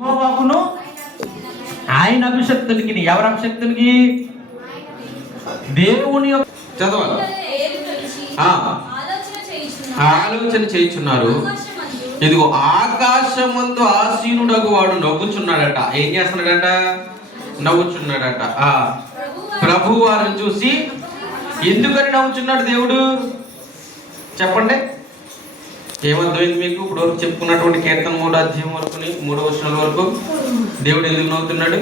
యెహోవాకును ఆయన అభిషక్తునికి. ఎవరి అభిషక్తునికి? దేవుని చదవాలి. ఆలోచన చేయుచున్నారు. ఇదిగో ఆకాశమందు ఆసీనుడగు వాడు నవ్వుచున్నాడట. ఏం చేస్తున్నాడట? నవ్వుచున్నాడట. ప్రభు వారిని చూసి ఎందుకని నవ్వుచున్నాడు దేవుడు? చెప్పండి, ఏమర్థమైంది మీకు? ఇప్పుడు వరకు చెప్పుకున్నటువంటి కీర్తన 3వ అధ్యాయం వరకు 3వ వచనం వరకు దేవుడు ఎందుకు నవ్వుతున్నాడు?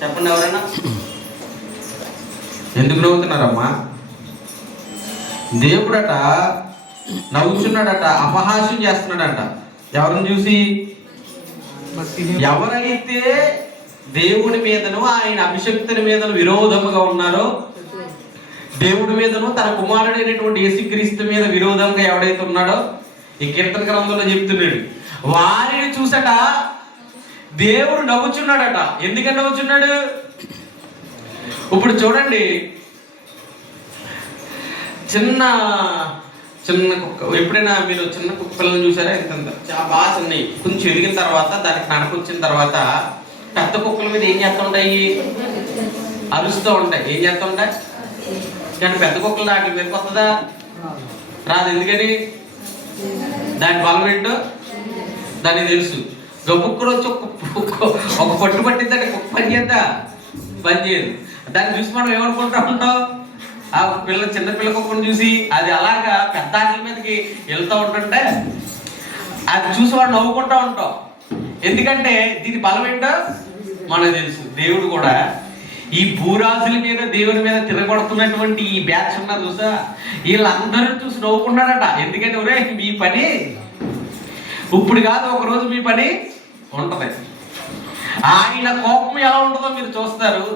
చెప్పండి ఎవరైనా. ఎందుకు నవ్వుతున్నారమ్మా? దేవుడట నవ్వుచున్నాడట, అపహాస్యం చేస్తున్నాడట. ఎవరిని చూసి? ఎవరైతే దేవుడి మీదను ఆయన అభిషక్తుని మీదను విరోధముగా ఉన్నారో, దేవుడి మీదను తన కుమారుడైనటువంటి యేసుక్రీస్తు మీద విరోధంగా ఎవడైతే ఉన్నాడో ఈ కీర్తన గ్రంథంలో చెప్తున్నాడు, వారిని చూసట దేవుడు నవ్వుచున్నాడట. ఎందుకని నవ్వుచున్నాడు? ఇప్పుడు చూడండి, చిన్న చిన్న కుక్క, ఎప్పుడైనా మీరు చిన్న కుక్క పిల్లలు చూసారా? ఇంత బాగా చిన్నవి, కొంచెం ఎదిగిన తర్వాత దానికి నడకొచ్చిన తర్వాత పెద్ద కుక్కల మీద ఏం చేస్తూ ఉంటాయి? అరుస్తూ ఉంటాయి. ఏం చేస్తూ ఉంటాయి? కానీ పెద్ద కుక్కలు వాటి మీద కొత్తదా రాదు. ఎందుకని? దాని బలం ఏంటో దానికి తెలుసు. గొప్పకుడు వచ్చి ఒక పట్టు పట్టిద్దంటే కుక్క పని చేద్దా? పని చేయదు. దాన్ని చూసి మనం ఏమనుకుంటా ఉంటాం? ఆ పిల్ల చిన్న పిల్ల కుక్కను చూసి అది అలాగా పెద్ద ఆటల మీదకి వెళ్తూ ఉంటుంటే అది చూసి వాడు నవ్వుకుంటూ ఉంటాం. ఎందుకంటే దీని బలం ఏంటో మనకు తెలుసు. దేవుడు కూడా ఈ భూరాజుల మీద దేవుని మీద తిరగబడుతున్నటువంటి ఈ బ్యాచ్ ఉన్నారు చూసా, వీళ్ళందరూ చూసి నవ్వుకున్నారట. ఎందుకంటే ఒరే మీ పని ఇప్పుడు కాదు, ఒకరోజు మీ పని ఉంటది. ఆయన కోపం ఎలా ఉంటుందో మీరు చూస్తారు.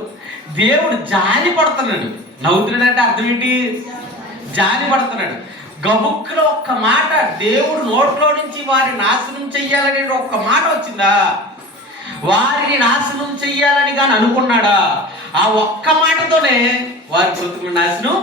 దేవుడు జాలి పడుతున్నాడు. నవ్వుతున్నాడు అంటే అర్థం ఏంటి? జాలి పడుతున్నాడు. గబుక్కులో ఒక్క మాట దేవుడు నోట్లో నుంచి వారిని నాశనం చెయ్యాలనే ఒక్క మాట వచ్చిందా? వారిని నాశనం చెయ్యాలని కానీ అనుకున్నాడా? ఆ ఒక్క మాటతోనే వారి బ్రతుకులు నాశనం